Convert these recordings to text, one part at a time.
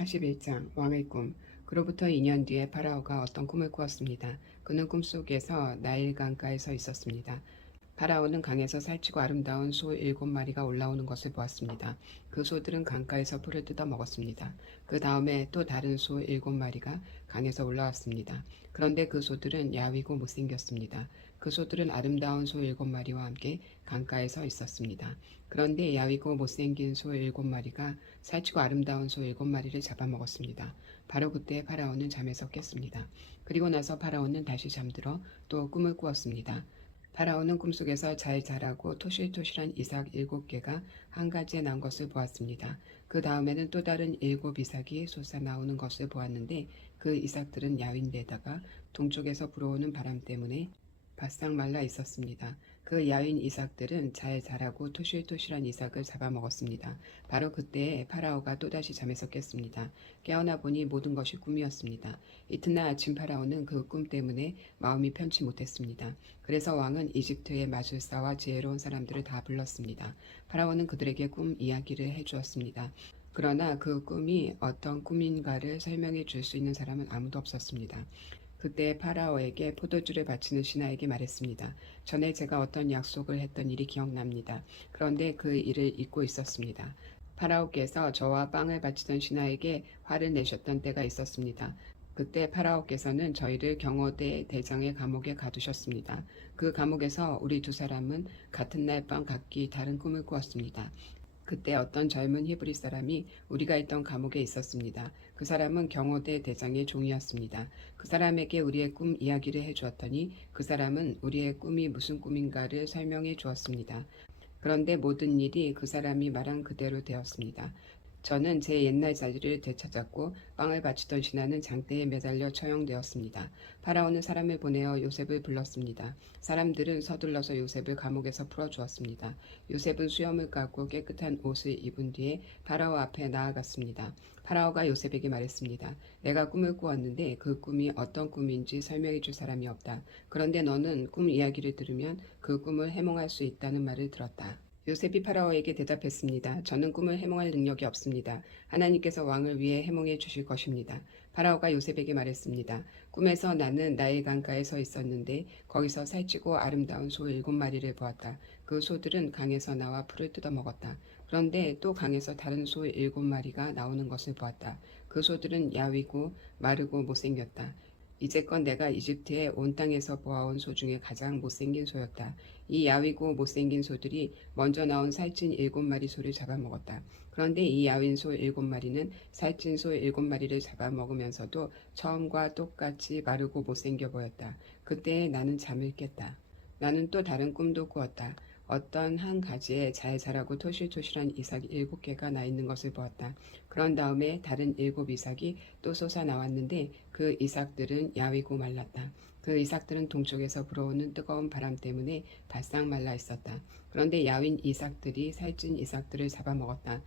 41장 왕의 꿈. 그로부터 2년 뒤에 파라오가 어떤 꿈을 꾸었습니다. 그는 꿈속에서 나일 강가에 서 있었습니다. 파라오는 강에서 살찌고 아름다운 소 7마리가 올라오는 것을 보았습니다. 그 소들은 강가에서 풀을 뜯어 먹었습니다. 그 다음에 또 다른 소 7마리가 강에서 올라왔습니다. 그런데 그 소들은 야위고 못생겼습니다. 그 소들은 아름다운 소 7마리와 함께 강가에 서 있었습니다. 그런데 야위고 못생긴 소 7마리가 살찌고 아름다운 소 7마리를 잡아먹었습니다. 바로 그때 파라오는 잠에서 깼습니다. 그리고 나서 파라오는 다시 잠들어 또 꿈을 꾸었습니다. 파라오는 꿈속에서 잘 자라고 토실토실한 이삭 7개가 한 가지에 난 것을 보았습니다. 그 다음에는 또 다른 7 이삭이 솟아나오는 것을 보았는데 그 이삭들은 야윈데다가 동쪽에서 불어오는 바람 때문에 바싹 말라 있었습니다. 그 야윈 이삭들은 잘 자라고 토실토실한 이삭을 잡아먹었습니다. 바로 그때 파라오가 또다시 잠에서 깼습니다. 깨어나 보니 모든 것이 꿈이었습니다. 이튿날 아침 파라오는 그 꿈 때문에 마음이 편치 못했습니다. 그래서 왕은 이집트의 마술사와 지혜로운 사람들을 다 불렀습니다. 파라오는 그들에게 꿈 이야기를 해주었습니다. 그러나 그 꿈이 어떤 꿈인가를 설명해 줄 수 있는 사람은 아무도 없었습니다. 그때 파라오에게 포도주를 바치는 신하에게 말했습니다. 전에 제가 어떤 약속을 했던 일이 기억납니다. 그런데 그 일을 잊고 있었습니다. 파라오께서 저와 빵을 바치던 신하에게 화를 내셨던 때가 있었습니다. 그때 파라오께서는 저희를 경호대 대장의 감옥에 가두셨습니다. 그 감옥에서 우리 두 사람은 같은 날 밤 각기 다른 꿈을 꾸었습니다. 그때 어떤 젊은 히브리 사람이 우리가 있던 감옥에 있었습니다. 그 사람은 경호대 대장의 종이었습니다. 그 사람에게 우리의 꿈 이야기를 해주었더니 그 사람은 우리의 꿈이 무슨 꿈인가를 설명해 주었습니다. 그런데 모든 일이 그 사람이 말한 그대로 되었습니다. 저는 제 옛날 자리를 되찾았고 빵을 바치던 신하는 장대에 매달려 처형되었습니다. 파라오는 사람을 보내어 요셉을 불렀습니다. 사람들은 서둘러서 요셉을 감옥에서 풀어주었습니다. 요셉은 수염을 깎고 깨끗한 옷을 입은 뒤에 파라오 앞에 나아갔습니다. 파라오가 요셉에게 말했습니다. 내가 꿈을 꾸었는데 그 꿈이 어떤 꿈인지 설명해 줄 사람이 없다. 그런데 너는 꿈 이야기를 들으면 그 꿈을 해몽할 수 있다는 말을 들었다. 요셉이 파라오에게 대답했습니다. 저는 꿈을 해몽할 능력이 없습니다. 하나님께서 왕을 위해 해몽해 주실 것입니다. 파라오가 요셉에게 말했습니다. 꿈에서 나는 나일 강가에 서 있었는데 거기서 살찌고 아름다운 소 7마리를 보았다. 그 소들은 강에서 나와 풀을 뜯어 먹었다. 그런데 또 강에서 다른 소 7마리가 나오는 것을 보았다. 그 소들은 야위고 마르고 못생겼다. 이제껏 내가 이집트의 온 땅에서 보아온 소 중에 가장 못생긴 소였다. 이 야위고 못생긴 소들이 먼저 나온 살찐 7마리 소를 잡아먹었다. 그런데 이 야윈 소 7마리는 살찐 소 7마리를 잡아먹으면서도 처음과 똑같이 마르고 못생겨 보였다. 그때 나는 잠을 깼다. 나는 또 다른 꿈도 꾸었다. 어떤 한 가지에 잘 자라고 토실토실한 이삭 7개가 나 있는 것을 보았다. 그런 다음에 다른 7 이삭이 또 솟아 나왔는데 그 이삭들은 야위고 말랐다. 그 이삭들은 동쪽에서 불어오는 뜨거운 바람 때문에 바싹 말라 있었다. 그런데 야윈 이삭들이 살찐 이삭들을 잡아먹었다.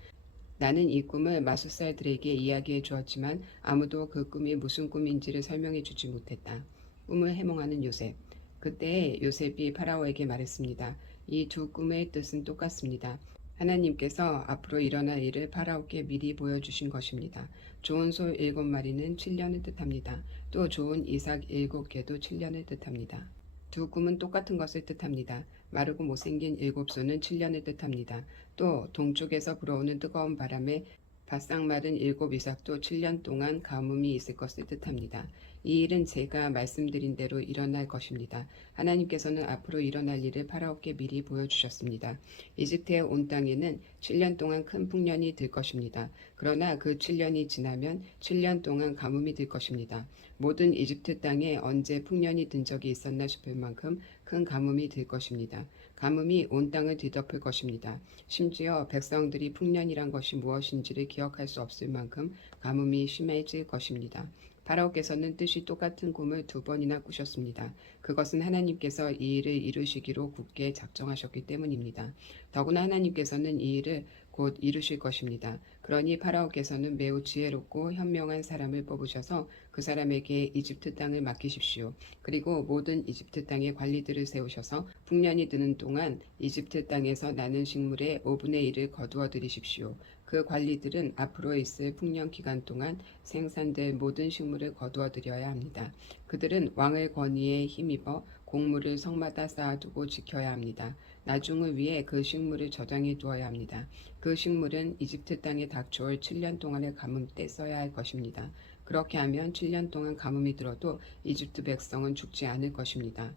나는 이 꿈을 마술사들에게 이야기해 주었지만 아무도 그 꿈이 무슨 꿈인지를 설명해 주지 못했다. 꿈을 해몽하는 요셉. 그때 요셉이 파라오에게 말했습니다. 이 두 꿈의 뜻은 똑같습니다. 하나님께서 앞으로 일어날 일을 파라오께 미리 보여주신 것입니다. 좋은 소 7마리는 7년을 뜻합니다. 또 좋은 이삭 7개도 7년을 뜻합니다. 두 꿈은 똑같은 것을 뜻합니다. 마르고 못생긴 7소는 7년을 뜻합니다. 또 동쪽에서 불어오는 뜨거운 바람에 바싹 마른 7 이삭도 7년 동안 가뭄이 있을 것을 뜻합니다. 이 일은 제가 말씀드린 대로 일어날 것입니다. 하나님께서는 앞으로 일어날 일을 파라오께 미리 보여주셨습니다. 이집트의 온 땅에는 7년 동안 큰 풍년이 들 것입니다. 그러나 그 7년이 지나면 7년 동안 가뭄이 들 것입니다. 모든 이집트 땅에 언제 풍년이 든 적이 있었나 싶을 만큼 큰 가뭄이 들 것입니다. 가뭄이 온 땅을 뒤덮을 것입니다. 심지어 백성들이 풍년이란 것이 무엇인지를 기억할 수 없을 만큼 가뭄이 심해질 것입니다. 파라오께서는 뜻이 똑같은 꿈을 2번이나 꾸셨습니다. 그것은 하나님께서 이 일을 이루시기로 굳게 작정하셨기 때문입니다. 더구나 하나님께서는 이 일을 곧 이루실 것입니다. 그러니 파라오께서는 매우 지혜롭고 현명한 사람을 뽑으셔서 그 사람에게 이집트 땅을 맡기십시오. 그리고 모든 이집트 땅의 관리들을 세우셔서 풍년이 드는 동안 이집트 땅에서 나는 식물의 5분의 1을 거두어 들이십시오. 그 관리들은 앞으로 있을 풍년 기간 동안 생산될 모든 식물을 거두어 들여야 합니다. 그들은 왕의 권위에 힘입어 곡물을 성마다 쌓아두고 지켜야 합니다. 나중을 위해 그 식물을 저장해 두어야 합니다. 그 식물은 이집트 땅에 닥쳐올 7년 동안의 가뭄 때 써야 할 것입니다. 그렇게 하면 7년 동안 가뭄이 들어도 이집트 백성은 죽지 않을 것입니다.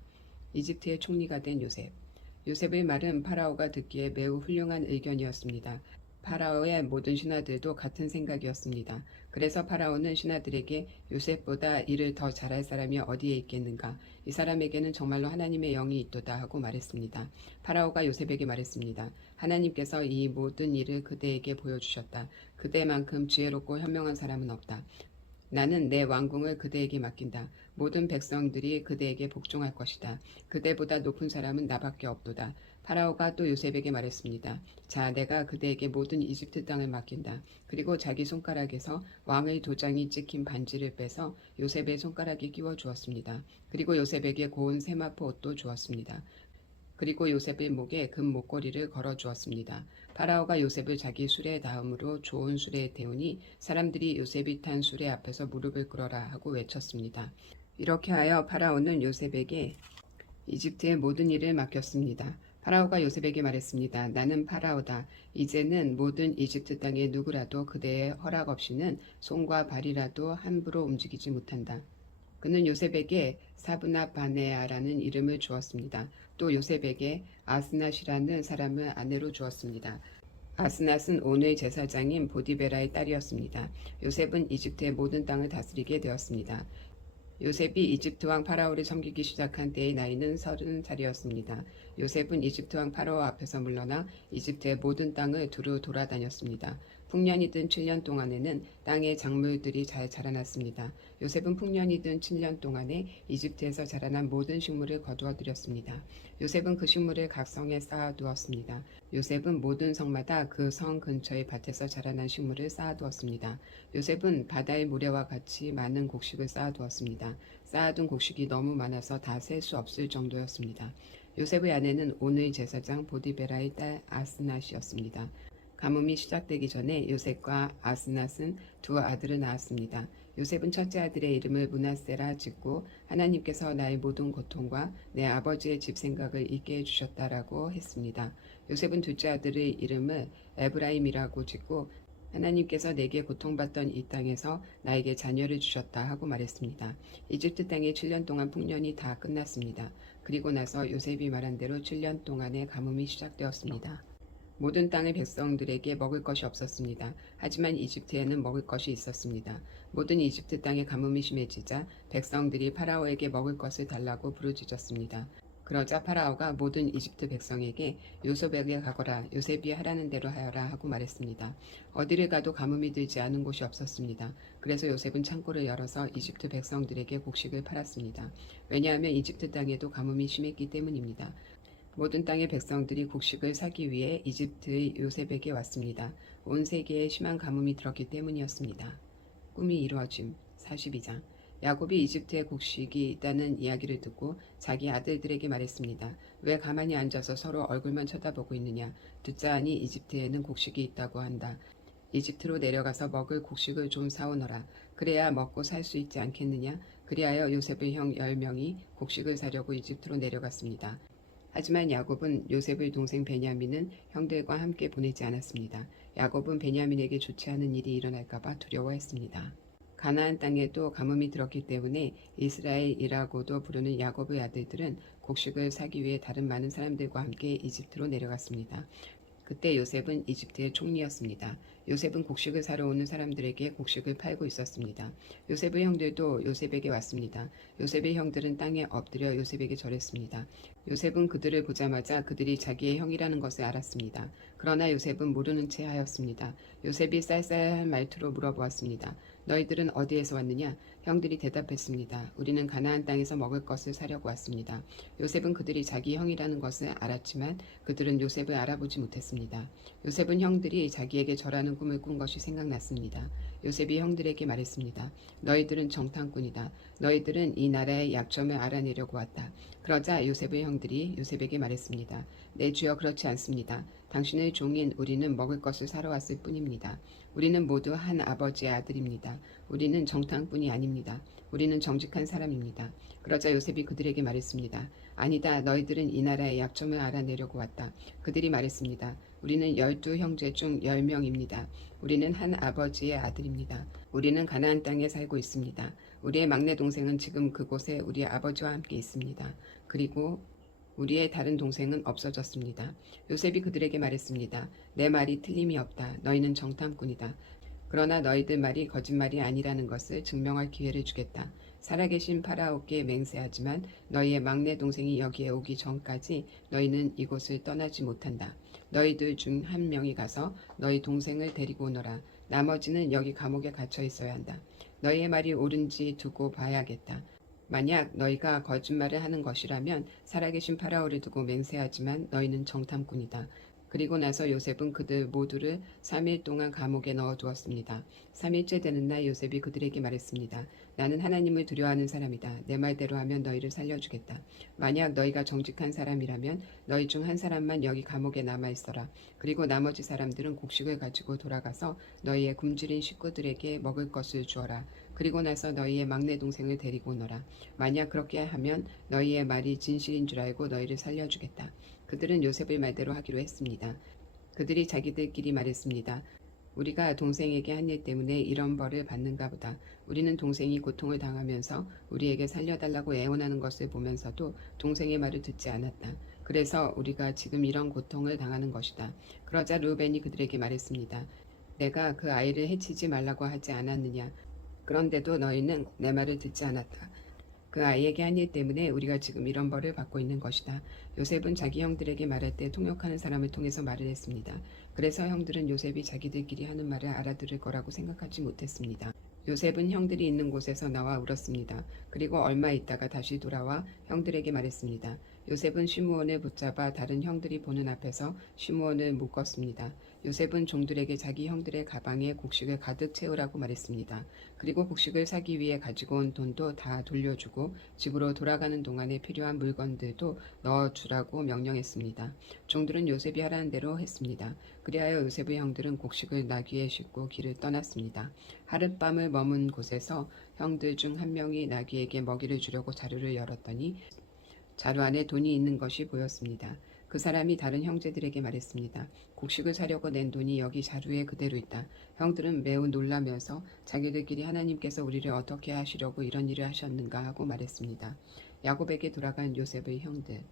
이집트의 총리가 된 요셉. 요셉의 말은 파라오가 듣기에 매우 훌륭한 의견이었습니다. 파라오의 모든 신하들도 같은 생각이었습니다. 그래서 파라오는 신하들에게 요셉보다 일을 더 잘할 사람이 어디에 있겠는가? 이 사람에게는 정말로 하나님의 영이 있도다 하고 말했습니다. 파라오가 요셉에게 말했습니다. 하나님께서 이 모든 일을 그대에게 보여주셨다. 그대만큼 지혜롭고 현명한 사람은 없다. 나는 내 왕궁을 그대에게 맡긴다. 모든 백성들이 그대에게 복종할 것이다. 그대보다 높은 사람은 나밖에 없도다. 파라오가 또 요셉에게 말했습니다. 자, 내가 그대에게 모든 이집트 땅을 맡긴다. 그리고 자기 손가락에서 왕의 도장이 찍힌 반지를 빼서 요셉의 손가락에 끼워 주었습니다. 그리고 요셉에게 고운 세마포 옷도 주었습니다. 그리고 요셉의 목에 금 목걸이를 걸어 주었습니다. 파라오가 요셉을 자기 수레 다음으로 좋은 수레에 태우니 사람들이 요셉이 탄 수레 앞에서 무릎을 꿇어라 하고 외쳤습니다. 이렇게 하여 파라오는 요셉에게 이집트의 모든 일을 맡겼습니다. 파라오가 요셉에게 말했습니다. 나는 파라오다. 이제는 모든 이집트 땅에 누구라도 그대의 허락 없이는 손과 발이라도 함부로 움직이지 못한다. 그는 요셉에게 사브나 바네아라는 이름을 주었습니다. 또 요셉에게 아스낫이라는 사람을 아내로 주었습니다. 아스낫은 온의 제사장인 보디베라의 딸이었습니다. 요셉은 이집트의 모든 땅을 다스리게 되었습니다. 요셉이 이집트 왕 파라오를 섬기기 시작한 때의 나이는 30살이었습니다. 요셉은 이집트 왕 파라오 앞에서 물러나 이집트의 모든 땅을 두루 돌아다녔습니다. 풍년이 든 7년 동안에는 땅의 작물들이 잘 자라났습니다. 요셉은 풍년이 든 7년 동안에 이집트에서 자라난 모든 식물을 거두어 들였습니다. 요셉은 그 식물을 각 성에 쌓아두었습니다. 요셉은 모든 성마다 그 성 근처의 밭에서 자라난 식물을 쌓아두었습니다. 요셉은 바다의 모래와 같이 많은 곡식을 쌓아두었습니다. 쌓아둔 곡식이 너무 많아서 다 셀 수 없을 정도였습니다. 요셉의 아내는 온의 제사장 보디베라의 딸 아스낫이었습니다. 가뭄이 시작되기 전에 요셉과 아스낫은 두 아들을 낳았습니다. 요셉은 첫째 아들의 이름을 므낫세라 짓고 하나님께서 나의 모든 고통과 내 아버지의 집 생각을 잊게 해주셨다라고 했습니다. 요셉은 둘째 아들의 이름을 에브라임이라고 짓고 하나님께서 내게 고통받던 이 땅에서 나에게 자녀를 주셨다 하고 말했습니다. 이집트 땅에 7년 동안 풍년이 다 끝났습니다. 그리고 나서 요셉이 말한 대로 7년 동안의 가뭄이 시작되었습니다. 모든 땅의 백성들에게 먹을 것이 없었습니다. 하지만 이집트에는 먹을 것이 있었습니다. 모든 이집트 땅의 가뭄이 심해지자 백성들이 파라오에게 먹을 것을 달라고 부르짖었습니다. 그러자 파라오가 모든 이집트 백성에게 요셉에게 가거라, 요셉이 하라는 대로 하여라 하고 말했습니다. 어디를 가도 가뭄이 들지 않은 곳이 없었습니다. 그래서 요셉은 창고를 열어서 이집트 백성들에게 곡식을 팔았습니다. 왜냐하면 이집트 땅에도 가뭄이 심했기 때문입니다. 모든 땅의 백성들이 곡식을 사기 위해 이집트의 요셉에게 왔습니다. 온 세계에 심한 가뭄이 들었기 때문이었습니다. 꿈이 이루어짐 42장. 야곱이 이집트에 곡식이 있다는 이야기를 듣고 자기 아들들에게 말했습니다. 왜 가만히 앉아서 서로 얼굴만 쳐다보고 있느냐. 듣자 하니 이집트에는 곡식이 있다고 한다. 이집트로 내려가서 먹을 곡식을 좀 사오너라. 그래야 먹고 살 수 있지 않겠느냐. 그리하여 요셉의 형 10명이 곡식을 사려고 이집트로 내려갔습니다. 하지만 야곱은 요셉의 동생 베냐민은 형들과 함께 보내지 않았습니다. 야곱은 베냐민에게 좋지 않은 일이 일어날까봐 두려워했습니다. 가나안 땅에도 가뭄이 들었기 때문에 이스라엘이라고도 부르는 야곱의 아들들은 곡식을 사기 위해 다른 많은 사람들과 함께 이집트로 내려갔습니다. 그때 요셉은 이집트의 총리였습니다. 요셉은 곡식을 사러 오는 사람들에게 곡식을 팔고 있었습니다. 요셉의 형들도 요셉에게 왔습니다. 요셉의 형들은 땅에 엎드려 요셉에게 절했습니다. 요셉은 그들을 보자마자 그들이 자기의 형이라는 것을 알았습니다. 그러나 요셉은 모르는 채 하였습니다. 요셉이 쌀쌀한 말투로 물어보았습니다. 너희들은 어디에서 왔느냐? 형들이 대답했습니다. 우리는 가나안 땅에서 먹을 것을 사려고 왔습니다. 요셉은 그들이 자기 형이라는 것을 알았지만 그들은 요셉을 알아보지 못했습니다. 요셉은 형들이 자기에게 절하는 꿈을 꾼 것이 생각났습니다. 요셉이 형들에게 말했습니다. 너희들은 정탐꾼이다. 너희들은 이 나라의 약점을 알아내려고 왔다. 그러자 요셉의 형들이 요셉에게 말했습니다. 내 주여 그렇지 않습니다. 당신의 종인 우리는 먹을 것을 사러 왔을 뿐입니다. 우리는 모두 한 아버지의 아들입니다. 우리는 정탐꾼이 아닙니다. 우리는 정직한 사람입니다. 그러자 요셉이 그들에게 말했습니다. 아니다. 너희들은 이 나라의 약점을 알아내려고 왔다. 그들이 말했습니다. 우리는 12형제 중 10명입니다. 우리는 한 아버지의 아들입니다. 우리는 가나안 땅에 살고 있습니다. 우리의 막내 동생은 지금 그곳에 우리 아버지와 함께 있습니다. 그리고 우리의 다른 동생은 없어졌습니다. 요셉이 그들에게 말했습니다. 내 말이 틀림이 없다. 너희는 정탐꾼이다. 그러나 너희들 말이 거짓말이 아니라는 것을 증명할 기회를 주겠다. 살아계신 파라오께 맹세하지만 너희의 막내 동생이 여기에 오기 전까지 너희는 이곳을 떠나지 못한다. 너희들 중 한 명이 가서 너희 동생을 데리고 오너라. 나머지는 여기 감옥에 갇혀 있어야 한다. 너희의 말이 옳은지 두고 봐야겠다. 만약 너희가 거짓말을 하는 것이라면 살아계신 파라오를 두고 맹세하지만 너희는 정탐꾼이다. 그리고 나서 요셉은 그들 모두를 3일 동안 감옥에 넣어두었습니다. 3일째 되는 날 요셉이 그들에게 말했습니다. 나는 하나님을 두려워하는 사람이다. 내 말대로 하면 너희를 살려주겠다. 만약 너희가 정직한 사람이라면 너희 중 한 사람만 여기 감옥에 남아있어라. 그리고 나머지 사람들은 곡식을 가지고 돌아가서 너희의 굶주린 식구들에게 먹을 것을 주어라. 그리고 나서 너희의 막내 동생을 데리고 오너라. 만약 그렇게 하면 너희의 말이 진실인 줄 알고 너희를 살려주겠다. 그들은 요셉의 말대로 하기로 했습니다. 그들이 자기들끼리 말했습니다. 우리가 동생에게 한 일 때문에 이런 벌을 받는가 보다. 우리는 동생이 고통을 당하면서 우리에게 살려달라고 애원하는 것을 보면서도 동생의 말을 듣지 않았다. 그래서 우리가 지금 이런 고통을 당하는 것이다. 그러자 르우벤이 그들에게 말했습니다. 내가 그 아이를 해치지 말라고 하지 않았느냐. 그런데도 너희는 내 말을 듣지 않았다. 그 아이에게 한 일 때문에 우리가 지금 이런 벌을 받고 있는 것이다. 요셉은 자기 형들에게 말할 때 통역하는 사람을 통해서 말을 했습니다. 그래서 형들은 요셉이 자기들끼리 하는 말을 알아들을 거라고 생각하지 못했습니다. 요셉은 형들이 있는 곳에서 나와 울었습니다. 그리고 얼마 있다가 다시 돌아와 형들에게 말했습니다. 요셉은 시므온을 붙잡아 다른 형들이 보는 앞에서 시므온을 묶었습니다. 요셉은 종들에게 자기 형들의 가방에 곡식을 가득 채우라고 말했습니다. 그리고 곡식을 사기 위해 가지고 온 돈도 다 돌려주고 집으로 돌아가는 동안에 필요한 물건들도 넣어주라고 명령했습니다. 종들은 요셉이 하라는 대로 했습니다. 그리하여 요셉의 형들은 곡식을 나귀에 싣고 길을 떠났습니다. 하룻밤을 머문 곳에서 형들 중 한 명이 나귀에게 먹이를 주려고 자루를 열었더니 자루 안에 돈이 있는 것이 보였습니다. 그 사람이 다른 형제들에게 말했습니다. 곡식을 사려고 낸 돈이 여기 자루에 그대로 있다. 형들은 매우 놀라면서 자기들끼리 하나님께서 우리를 어떻게 하시려고 이런 일을 하셨는가 하고 말했습니다. 야곱에게 돌아간 요셉의 형들.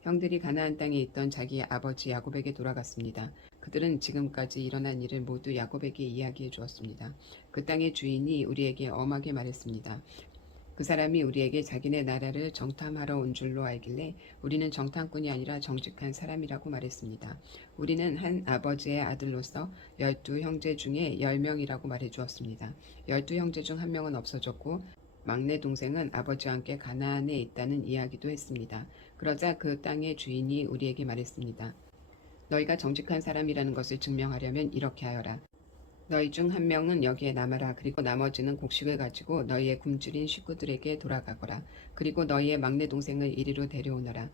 형들이 가나안 땅에 있던 자기 아버지 야곱에게 돌아갔습니다. 그들은 지금까지 일어난 일을 모두 야곱에게 이야기해 주었습니다. 그 땅의 주인이 우리에게 엄하게 말했습니다. 그 사람이 우리에게 자기네 나라를 정탐하러 온 줄로 알길래 우리는 정탐꾼이 아니라 정직한 사람이라고 말했습니다. 우리는 한 아버지의 아들로서 12형제 중에 10명이라고 말해주었습니다. 12형제 중 한 명은 없어졌고 막내 동생은 아버지와 함께 가나안에 있다는 이야기도 했습니다. 그러자 그 땅의 주인이 우리에게 말했습니다. 너희가 정직한 사람이라는 것을 증명하려면 이렇게 하여라. 너희 중 한 명은 여기에 남아라. 그리고 나머지는 곡식을 가지고 너희의 굶주린 식구들에게 돌아가거라. 그리고 너희의 막내 동생을 이리로 데려오너라.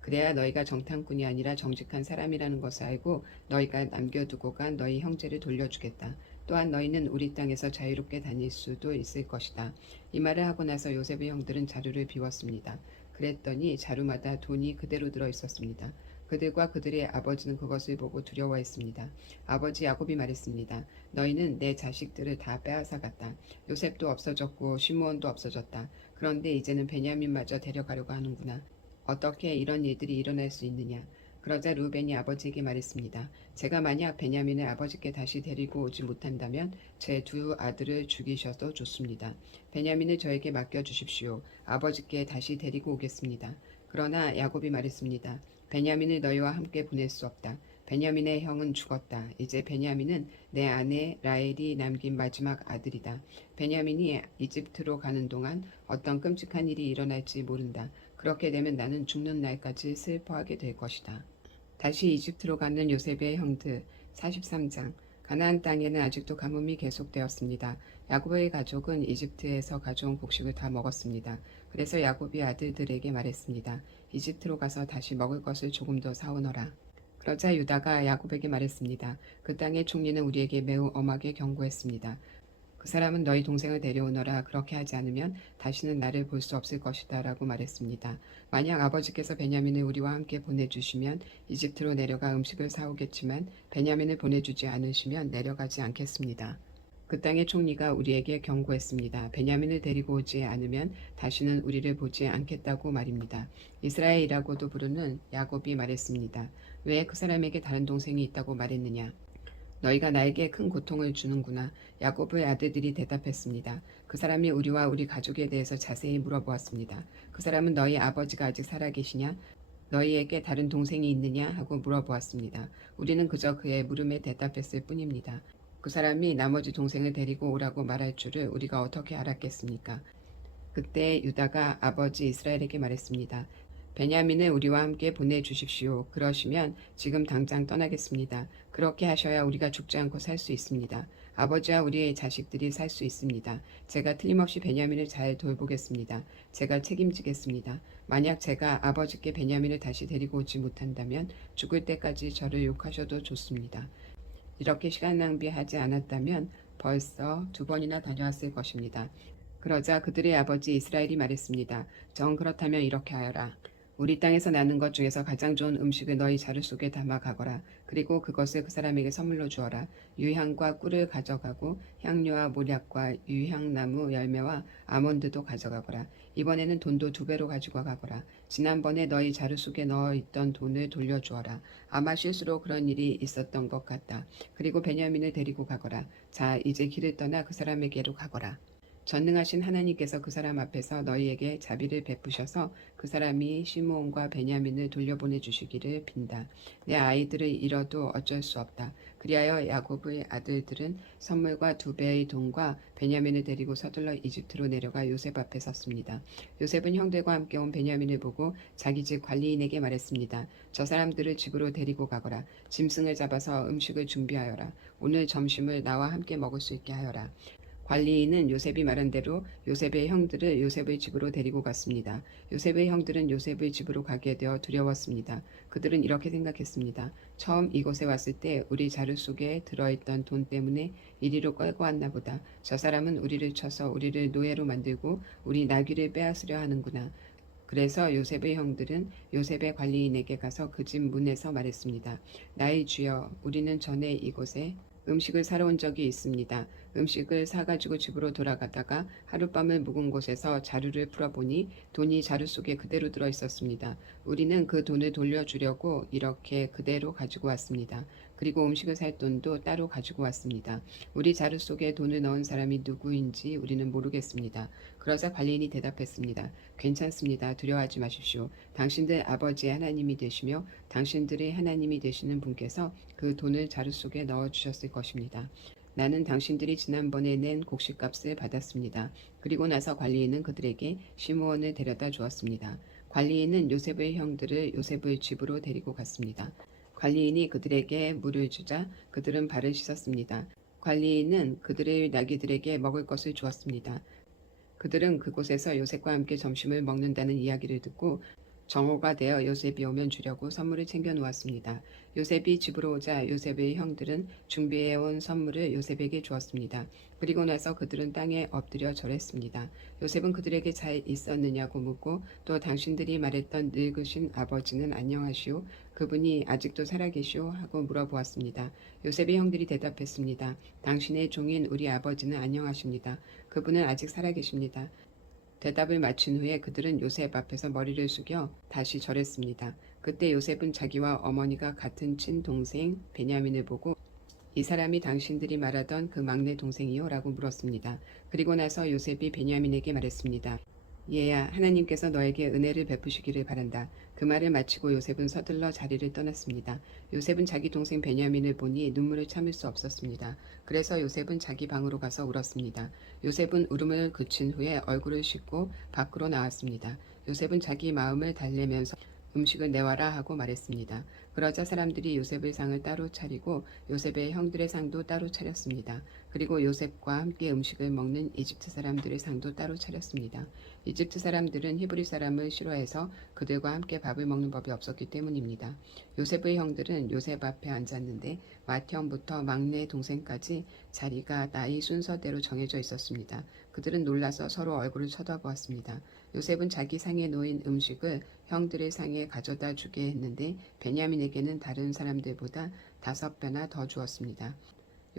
그래야 너희가 정탐꾼이 아니라 정직한 사람이라는 것을 알고 너희가 남겨두고 간 너희 형제를 돌려주겠다. 또한 너희는 우리 땅에서 자유롭게 다닐 수도 있을 것이다. 이 말을 하고 나서 요셉의 형들은 자루를 비웠습니다. 그랬더니 자루마다 돈이 그대로 들어 있었습니다. 그들과 그들의 아버지는 그것을 보고 두려워했습니다. 아버지 야곱이 말했습니다. 너희는 내 자식들을 다 빼앗아갔다. 요셉도 없어졌고 시므온도 없어졌다. 그런데 이제는 베냐민마저 데려가려고 하는구나. 어떻게 이런 일들이 일어날 수 있느냐. 그러자 르우벤이 아버지에게 말했습니다. 제가 만약 베냐민을 아버지께 다시 데리고 오지 못한다면 제 두 아들을 죽이셔도 좋습니다. 베냐민을 저에게 맡겨주십시오. 아버지께 다시 데리고 오겠습니다. 그러나 야곱이 말했습니다. 베냐민을 너희와 함께 보낼 수 없다. 베냐민의 형은 죽었다. 이제 베냐민은 내 아내 라헬이 남긴 마지막 아들이다. 베냐민이 이집트로 가는 동안 어떤 끔찍한 일이 일어날지 모른다. 그렇게 되면 나는 죽는 날까지 슬퍼하게 될 것이다. 다시 이집트로 가는 요셉의 형들 43장. 가나안 땅에는 아직도 가뭄이 계속되었습니다. 야곱의 가족은 이집트에서 가져온 곡식을 다 먹었습니다. 그래서 야곱이 아들들에게 말했습니다. 이집트로 가서 다시 먹을 것을 조금 더 사오너라. 그러자 유다가 야곱에게 말했습니다. 그 땅의 총리는 우리에게 매우 엄하게 경고했습니다. 그 사람은 너희 동생을 데려오너라. 그렇게 하지 않으면 다시는 나를 볼 수 없을 것이다 라고 말했습니다. 만약 아버지께서 베냐민을 우리와 함께 보내주시면 이집트로 내려가 음식을 사오겠지만 베냐민을 보내주지 않으시면 내려가지 않겠습니다. 그 땅의 총리가 우리에게 경고했습니다. 베냐민을 데리고 오지 않으면 다시는 우리를 보지 않겠다고 말입니다. 이스라엘이라고도 부르는 야곱이 말했습니다. 왜 그 사람에게 다른 동생이 있다고 말했느냐? 너희가 나에게 큰 고통을 주는구나. 야곱의 아들들이 대답했습니다. 그 사람이 우리와 우리 가족에 대해서 자세히 물어보았습니다. 그 사람은 너희 아버지가 아직 살아계시냐? 너희에게 다른 동생이 있느냐? 하고 물어보았습니다. 우리는 그저 그의 물음에 대답했을 뿐입니다. 그 사람이 나머지 동생을 데리고 오라고 말할 줄을 우리가 어떻게 알았겠습니까? 그때 유다가 아버지 이스라엘에게 말했습니다. 베냐민을 우리와 함께 보내주십시오. 그러시면 지금 당장 떠나겠습니다. 그렇게 하셔야 우리가 죽지 않고 살 수 있습니다. 아버지와 우리의 자식들이 살 수 있습니다. 제가 틀림없이 베냐민을 잘 돌보겠습니다. 제가 책임지겠습니다. 만약 제가 아버지께 베냐민을 다시 데리고 오지 못한다면 죽을 때까지 저를 욕하셔도 좋습니다. 이렇게 시간 낭비하지 않았다면 벌써 2번이나 다녀왔을 것입니다. 그러자 그들의 아버지 이스라엘이 말했습니다. 정 그렇다면 이렇게 하여라. 우리 땅에서 나는 것 중에서 가장 좋은 음식을 너희 자루 속에 담아 가거라. 그리고 그것을 그 사람에게 선물로 주어라. 유향과 꿀을 가져가고 향료와 모략과 유향나무 열매와 아몬드도 가져가거라. 이번에는 돈도 2배로 가지고 가거라. 지난번에 너희 자루 속에 넣어 있던 돈을 돌려주어라. 아마 실수로 그런 일이 있었던 것 같다. 그리고 베냐민을 데리고 가거라. 자, 이제 길을 떠나 그 사람에게로 가거라. 전능하신 하나님께서 그 사람 앞에서 너희에게 자비를 베푸셔서 그 사람이 시므온과 베냐민을 돌려보내 주시기를 빈다. 내 아이들을 잃어도 어쩔 수 없다. 그리하여 야곱의 아들들은 선물과 2배의 돈과 베냐민을 데리고 서둘러 이집트로 내려가 요셉 앞에 섰습니다. 요셉은 형들과 함께 온 베냐민을 보고 자기 집 관리인에게 말했습니다. 저 사람들을 집으로 데리고 가거라. 짐승을 잡아서 음식을 준비하여라. 오늘 점심을 나와 함께 먹을 수 있게 하여라. 관리인은 요셉이 말한 대로 요셉의 형들을 요셉의 집으로 데리고 갔습니다. 요셉의 형들은 요셉의 집으로 가게 되어 두려웠습니다. 그들은 이렇게 생각했습니다. 처음 이곳에 왔을 때 우리 자루 속에 들어있던 돈 때문에 이리로 끌고 왔나 보다. 저 사람은 우리를 쳐서 우리를 노예로 만들고 우리 나귀를 빼앗으려 하는구나. 그래서 요셉의 형들은 요셉의 관리인에게 가서 그 집 문에서 말했습니다. 나의 주여, 우리는 전에 이곳에 음식을 사러 온 적이 있습니다. 음식을 사가지고 집으로 돌아가다가 하룻밤을 묵은 곳에서 자루를 풀어보니 돈이 자루 속에 그대로 들어 있었습니다. 우리는 그 돈을 돌려주려고 이렇게 그대로 가지고 왔습니다. 그리고 음식을 살 돈도 따로 가지고 왔습니다. 우리 자루 속에 돈을 넣은 사람이 누구인지 우리는 모르겠습니다. 그러자 관리인이 대답했습니다. 괜찮습니다. 두려워하지 마십시오. 당신들 아버지의 하나님이 되시며 당신들의 하나님이 되시는 분께서 그 돈을 자루 속에 넣어주셨을 것입니다. 나는 당신들이 지난번에 낸 곡식값을 받았습니다. 그리고 나서 관리인은 그들에게 시므온을 데려다 주었습니다. 관리인은 요셉의 형들을 요셉의 집으로 데리고 갔습니다. 관리인이 그들에게 물을 주자 그들은 발을 씻었습니다. 관리인은 그들의 나귀들에게 먹을 것을 주었습니다. 그들은 그곳에서 요셉과 함께 점심을 먹는다는 이야기를 듣고 정오가 되어 요셉이 오면 주려고 선물을 챙겨 놓았습니다. 요셉이 집으로 오자 요셉의 형들은 준비해온 선물을 요셉에게 주었습니다. 그리고 나서 그들은 땅에 엎드려 절했습니다. 요셉은 그들에게 잘 있었느냐고 묻고 또 당신들이 말했던 늙으신 아버지는 안녕하시오? 그분이 아직도 살아계시오? 하고 물어보았습니다. 요셉의 형들이 대답했습니다. 당신의 종인 우리 아버지는 안녕하십니다. 그분은 아직 살아계십니다. 대답을 마친 후에 그들은 요셉 앞에서 머리를 숙여 다시 절했습니다. 그때 요셉은 자기와 어머니가 같은 친동생 베냐민을 보고 이 사람이 당신들이 말하던 그 막내 동생이요? 라고 물었습니다. 그리고 나서 요셉이 베냐민에게 말했습니다. 얘야, 하나님께서 너에게 은혜를 베푸시기를 바란다. 그 말을 마치고 요셉은 서둘러 자리를 떠났습니다. 요셉은 자기 동생 베냐민을 보니 눈물을 참을 수 없었습니다. 그래서 요셉은 자기 방으로 가서 울었습니다. 요셉은 울음을 그친 후에 얼굴을 씻고 밖으로 나왔습니다. 요셉은 자기 마음을 달래면서 음식을 내와라 하고 말했습니다. 그러자 사람들이 요셉의 상을 따로 차리고 요셉의 형들의 상도 따로 차렸습니다. 그리고 요셉과 함께 음식을 먹는 이집트 사람들의 상도 따로 차렸습니다. 이집트 사람들은 히브리 사람을 싫어해서 그들과 함께 밥을 먹는 법이 없었기 때문입니다. 요셉의 형들은 요셉 앞에 앉았는데 맏형부터 막내 동생까지 자리가 나이 순서대로 정해져 있었습니다. 그들은 놀라서 서로 얼굴을 쳐다보았습니다. 요셉은 자기 상에 놓인 음식을 형들의 상에 가져다 주게 했는데 베냐민에게는 다른 사람들보다 5배나 더 주었습니다.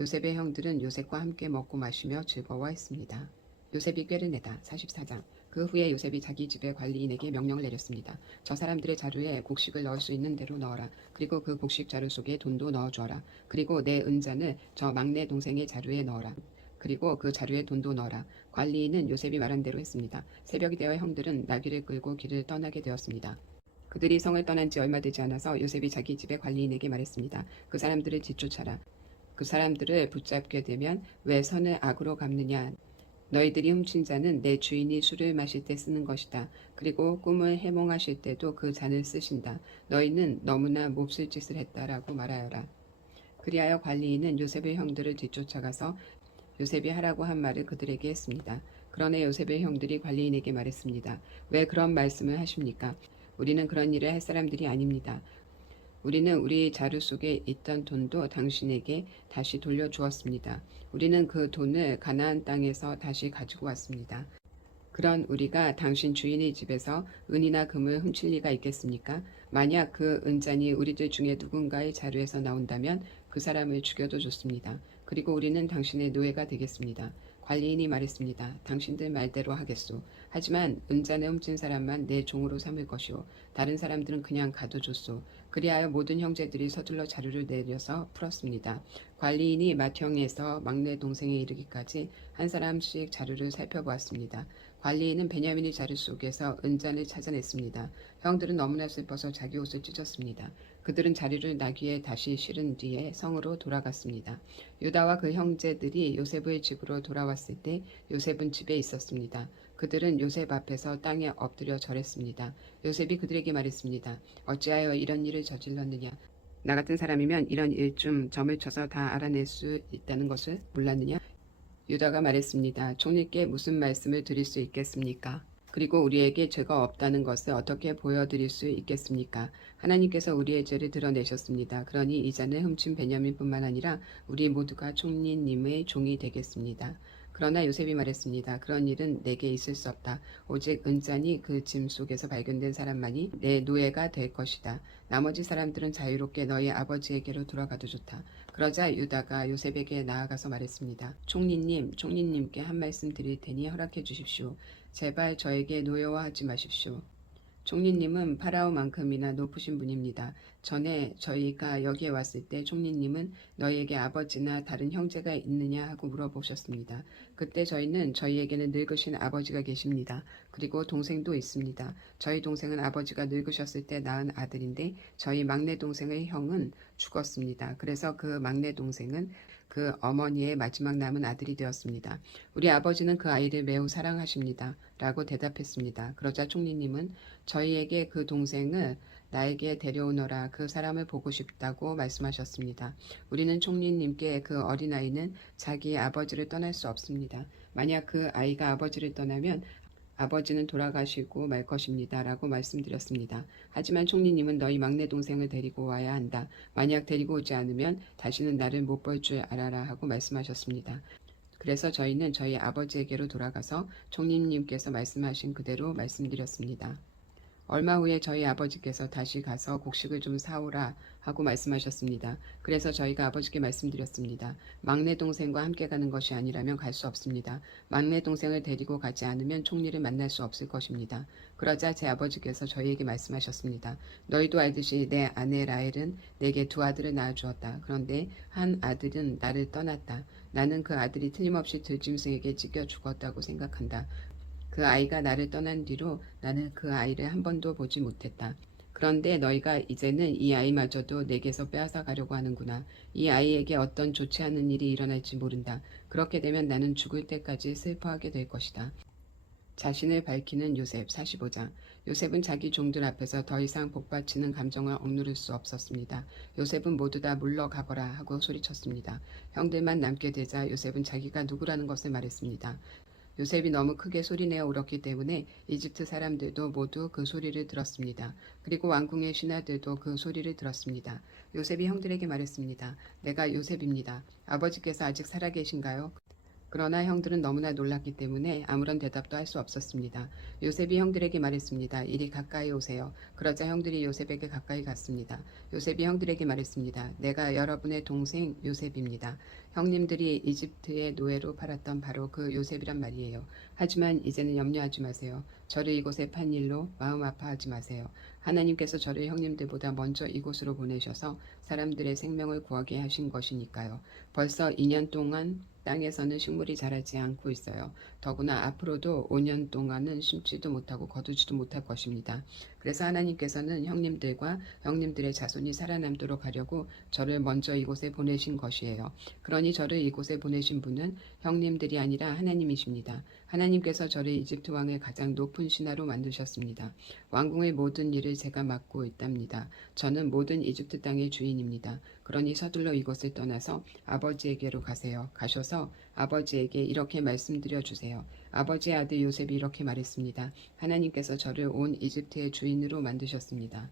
요셉의 형들은 요셉과 함께 먹고 마시며 즐거워했습니다. 요셉이 꾀를 내다 44장. 그 후에 요셉이 자기 집의 관리인에게 명령을 내렸습니다. 저 사람들의 자루에 곡식을 넣을 수 있는 대로 넣어라. 그리고 그 곡식 자루 속에 돈도 넣어주어라. 그리고 내 은잔을 저 막내 동생의 자루에 넣어라. 그리고 그 자루에 돈도 넣어라. 관리인은 요셉이 말한 대로 했습니다. 새벽이 되어 형들은 나귀를 끌고 길을 떠나게 되었습니다. 그들이 성을 떠난 지 얼마 되지 않아서 요셉이 자기 집의 관리인에게 말했습니다. 그 사람들을 뒤쫓아라. 그 사람들을 붙잡게 되면 왜 선을 악으로 갚느냐. 너희들이 훔친 잔은 내 주인이 술을 마실 때 쓰는 것이다. 그리고 꿈을 해몽하실 때도 그 잔을 쓰신다. 너희는 너무나 몹쓸 짓을 했다라고 말하여라. 그리하여 관리인은 요셉의 형들을 뒤쫓아가서 요셉이 하라고 한 말을 그들에게 했습니다. 그러나 요셉의 형들이 관리인에게 말했습니다. 왜 그런 말씀을 하십니까? 우리는 그런 일을 할 사람들이 아닙니다. 우리는 우리 자루 속에 있던 돈도 당신에게 다시 돌려주었습니다. 우리는 그 돈을 가나안 땅에서 다시 가지고 왔습니다. 그런 우리가 당신 주인의 집에서 은이나 금을 훔칠 리가 있겠습니까? 만약 그 은잔이 우리들 중에 누군가의 자루에서 나온다면 그 사람을 죽여도 좋습니다. 그리고 우리는 당신의 노예가 되겠습니다. 관리인이 말했습니다. 당신들 말대로 하겠소. 하지만 은잔을 훔친 사람만 내 종으로 삼을 것이오. 다른 사람들은 그냥 가둬줬소. 그리하여 모든 형제들이 서둘러 자루를 내려서 풀었습니다. 관리인이 맏형에서 막내 동생에 이르기까지 한 사람씩 자루를 살펴보았습니다. 관리인은 베냐민의 자루 속에서 은잔을 찾아냈습니다. 형들은 너무나 슬퍼서 자기 옷을 찢었습니다. 그들은 자루를 나귀에 다시 실은 뒤에 성으로 돌아갔습니다. 유다와 그 형제들이 요셉의 집으로 돌아왔을 때 요셉은 집에 있었습니다. 그들은 요셉 앞에서 땅에 엎드려 절했습니다. 요셉이 그들에게 말했습니다. 어찌하여 이런 일을 저질렀느냐? 나 같은 사람이면 이런 일쯤 점을 쳐서 다 알아낼 수 있다는 것을 몰랐느냐? 유다가 말했습니다. 총리께 무슨 말씀을 드릴 수 있겠습니까? 그리고 우리에게 죄가 없다는 것을 어떻게 보여드릴 수 있겠습니까? 하나님께서 우리의 죄를 드러내셨습니다. 그러니 이 잔을 훔친 베냐민뿐만 아니라 우리 모두가 총리님의 종이 되겠습니다. 그러나 요셉이 말했습니다. 그런 일은 내게 있을 수 없다. 오직 은잔이 그 짐 속에서 발견된 사람만이 내 노예가 될 것이다. 나머지 사람들은 자유롭게 너희 아버지에게로 돌아가도 좋다. 그러자 유다가 요셉에게 나아가서 말했습니다. 총리님께 한 말씀 드릴 테니 허락해 주십시오. 제발 저에게 노예화하지 마십시오. 총리님은 파라오만큼이나 높으신 분입니다. 전에 저희가 여기에 왔을 때 총리님은 너희에게 아버지나 다른 형제가 있느냐 하고 물어보셨습니다. 그때 저희에게는 늙으신 아버지가 계십니다. 그리고 동생도 있습니다. 저희 동생은 아버지가 늙으셨을 때 낳은 아들인데 저희 막내 동생의 형은 죽었습니다. 그래서 그 막내 동생은 그 어머니의 마지막 남은 아들이 되었습니다. 우리 아버지는 그 아이를 매우 사랑하십니다. 라고 대답했습니다. 그러자 총리님은 저희에게 그 동생을 나에게 데려오너라. 그 사람을 보고 싶다고 말씀하셨습니다. 우리는 총리님께 그 어린아이는 자기 아버지를 떠날 수 없습니다. 만약 그 아이가 아버지를 떠나면 아버지는 돌아가시고 말 것입니다. 라고 말씀드렸습니다. 하지만 총리님은 너희 막내 동생을 데리고 와야 한다. 만약 데리고 오지 않으면 다시는 나를 못 볼 줄 알아라 하고 말씀하셨습니다. 그래서 저희는 저희 아버지에게로 돌아가서 총리님께서 말씀하신 그대로 말씀드렸습니다. 얼마 후에 저희 아버지께서 다시 가서 곡식을 좀 사오라 하고 말씀하셨습니다. 그래서 저희가 아버지께 말씀드렸습니다. 막내 동생과 함께 가는 것이 아니라면 갈 수 없습니다. 막내 동생을 데리고 가지 않으면 총리를 만날 수 없을 것입니다. 그러자 제 아버지께서 저희에게 말씀하셨습니다. 너희도 알듯이 내 아내 라헬은 내게 2 아들을 낳아주었다. 그런데 한 아들은 나를 떠났다. 나는 그 아들이 틀림없이 들짐승에게 찢겨 죽었다고 생각한다. 그 아이가 나를 떠난 뒤로 나는 그 아이를 한 번도 보지 못했다. 그런데 너희가 이제는 이 아이마저도 내게서 빼앗아 가려고 하는구나. 이 아이에게 어떤 좋지 않은 일이 일어날지 모른다. 그렇게 되면 나는 죽을 때까지 슬퍼하게 될 것이다. 자신을 밝히는 요셉 45장. 요셉은 자기 종들 앞에서 더 이상 복받치는 감정을 억누를 수 없었습니다. 요셉은 모두 다 물러가거라 하고 소리쳤습니다. 형들만 남게 되자 요셉은 자기가 누구라는 것을 말했습니다. 요셉이 너무 크게 소리내어 울었기 때문에 이집트 사람들도 모두 그 소리를 들었습니다. 그리고 왕궁의 신하들도 그 소리를 들었습니다. 요셉이 형들에게 말했습니다. 내가 요셉입니다. 아버지께서 아직 살아계신가요? 그러나 형들은 너무나 놀랐기 때문에 아무런 대답도 할 수 없었습니다. 요셉이 형들에게 말했습니다. 이리 가까이 오세요. 그러자 형들이 요셉에게 가까이 갔습니다. 요셉이 형들에게 말했습니다. 내가 여러분의 동생 요셉입니다. 형님들이 이집트의 노예로 팔았던 바로 그 요셉이란 말이에요. 하지만 이제는 염려하지 마세요. 저를 이곳에 판 일로 마음 아파하지 마세요. 하나님께서 저를 형님들보다 먼저 이곳으로 보내셔서 사람들의 생명을 구하게 하신 것이니까요. 벌써 2년 동안 땅에서는 식물이 자라지 않고 있어요. 더구나 앞으로도 5년 동안은 심지도 못하고 거두지도 못할 것입니다. 그래서 하나님께서는 형님들과 형님들의 자손이 살아남도록 하려고 저를 먼저 이곳에 보내신 것이에요. 그러니 저를 이곳에 보내신 분은 형님들이 아니라 하나님이십니다. 하나님께서 저를 이집트 왕의 가장 높은 신하로 만드셨습니다. 왕궁의 모든 일을 제가 맡고 있답니다. 저는 모든 이집트 땅의 주인입니다. 그러니 서둘러 이곳을 떠나서 아버지에게로 가세요. 가셔서 아버지에게 이렇게 말씀드려 주세요. 아버지의 아들 요셉이 이렇게 말했습니다. 하나님께서 저를 온 이집트의 주인으로 만드셨습니다.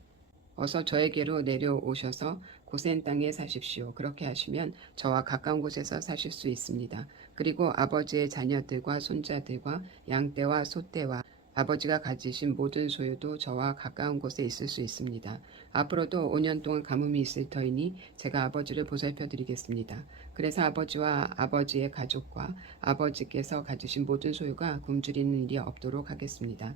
어서 저에게로 내려오셔서 고센 땅에 사십시오. 그렇게 하시면 저와 가까운 곳에서 사실 수 있습니다. 그리고 아버지의 자녀들과 손자들과 양떼와 소떼와 아버지가 가지신 모든 소유도 저와 가까운 곳에 있을 수 있습니다. 앞으로도 5년 동안 가뭄이 있을 터이니 제가 아버지를 보살펴 드리겠습니다. 그래서 아버지와 아버지의 가족과 아버지께서 가지신 모든 소유가 굶주리는 일이 없도록 하겠습니다.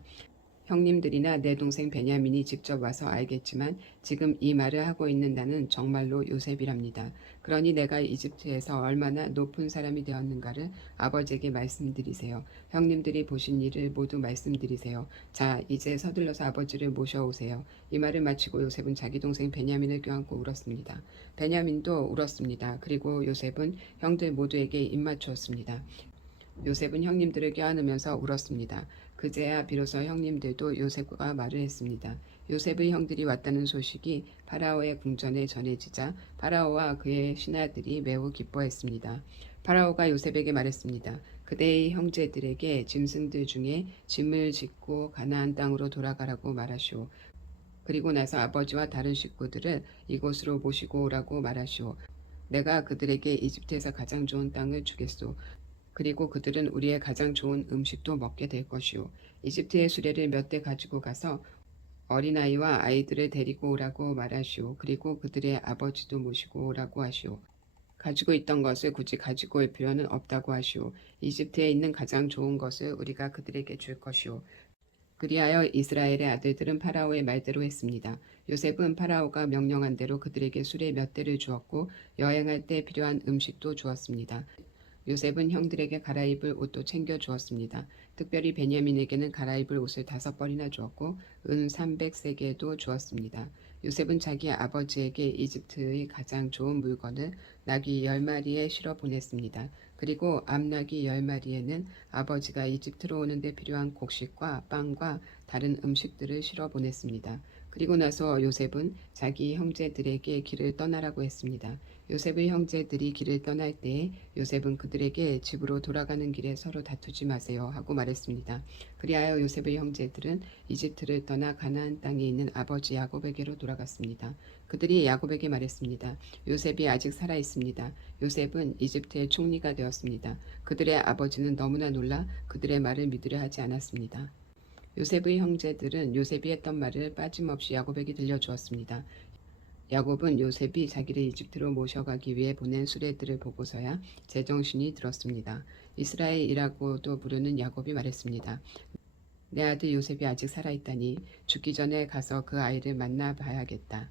형님들이나 내 동생 베냐민이 직접 와서 알겠지만 지금 이 말을 하고 있는 나는 정말로 요셉이랍니다. 그러니 내가 이집트에서 얼마나 높은 사람이 되었는가를 아버지에게 말씀드리세요. 형님들이 보신 일을 모두 말씀드리세요. 자, 이제 서둘러서 아버지를 모셔오세요. 이 말을 마치고 요셉은 자기 동생 베냐민을 껴안고 울었습니다. 베냐민도 울었습니다. 그리고 요셉은 형들 모두에게 입맞추었습니다. 요셉은 형님들을 껴안으면서 울었습니다. 그제야 비로소 형님들도 요셉과 말을 했습니다. 요셉의 형들이 왔다는 소식이 파라오의 궁전에 전해지자 파라오와 그의 신하들이 매우 기뻐했습니다. 파라오가 요셉에게 말했습니다. 그대의 형제들에게 짐승들 중에 짐을 짓고 가나안 땅으로 돌아가라고 말하시오. 그리고 나서 아버지와 다른 식구들을 이곳으로 모시고 오라고 말하시오. 내가 그들에게 이집트에서 가장 좋은 땅을 주겠소. 그리고 그들은 우리의 가장 좋은 음식도 먹게 될 것이오. 이집트의 수레를 몇 대 가지고 가서 어린아이와 아이들을 데리고 오라고 말하시오. 그리고 그들의 아버지도 모시고 오라고 하시오. 가지고 있던 것을 굳이 가지고 올 필요는 없다고 하시오. 이집트에 있는 가장 좋은 것을 우리가 그들에게 줄 것이오. 그리하여 이스라엘의 아들들은 파라오의 말대로 했습니다. 요셉은 파라오가 명령한 대로 그들에게 수레 몇 대를 주었고 여행할 때 필요한 음식도 주었습니다. 요셉은 형들에게 갈아입을 옷도 챙겨 주었습니다. 특별히 베냐민에게는 갈아입을 옷을 5벌이나 주었고 은 300세겔도 주었습니다. 요셉은 자기 아버지에게 이집트의 가장 좋은 물건을 나귀 10마리에 실어 보냈습니다. 그리고 암나귀 10마리에는 아버지가 이집트로 오는데 필요한 곡식과 빵과 다른 음식들을 실어 보냈습니다. 그리고 나서 요셉은 자기 형제들에게 길을 떠나라고 했습니다. 요셉의 형제들이 길을 떠날 때에 요셉은 그들에게 집으로 돌아가는 길에 서로 다투지 마세요 하고 말했습니다. 그리하여 요셉의 형제들은 이집트를 떠나 가나안 땅에 있는 아버지 야곱에게로 돌아갔습니다. 그들이 야곱에게 말했습니다. 요셉이 아직 살아 있습니다. 요셉은 이집트의 총리가 되었습니다. 그들의 아버지는 너무나 놀라 그들의 말을 믿으려 하지 않았습니다. 요셉의 형제들은 요셉이 했던 말을 빠짐없이 야곱에게 들려주었습니다. 야곱은 요셉이 자기를 이집트로 모셔가기 위해 보낸 수레들을 보고서야 제정신이 들었습니다. 이스라엘이라고도 부르는 야곱이 말했습니다. 내 아들 요셉이 아직 살아있다니 죽기 전에 가서 그 아이를 만나 봐야겠다.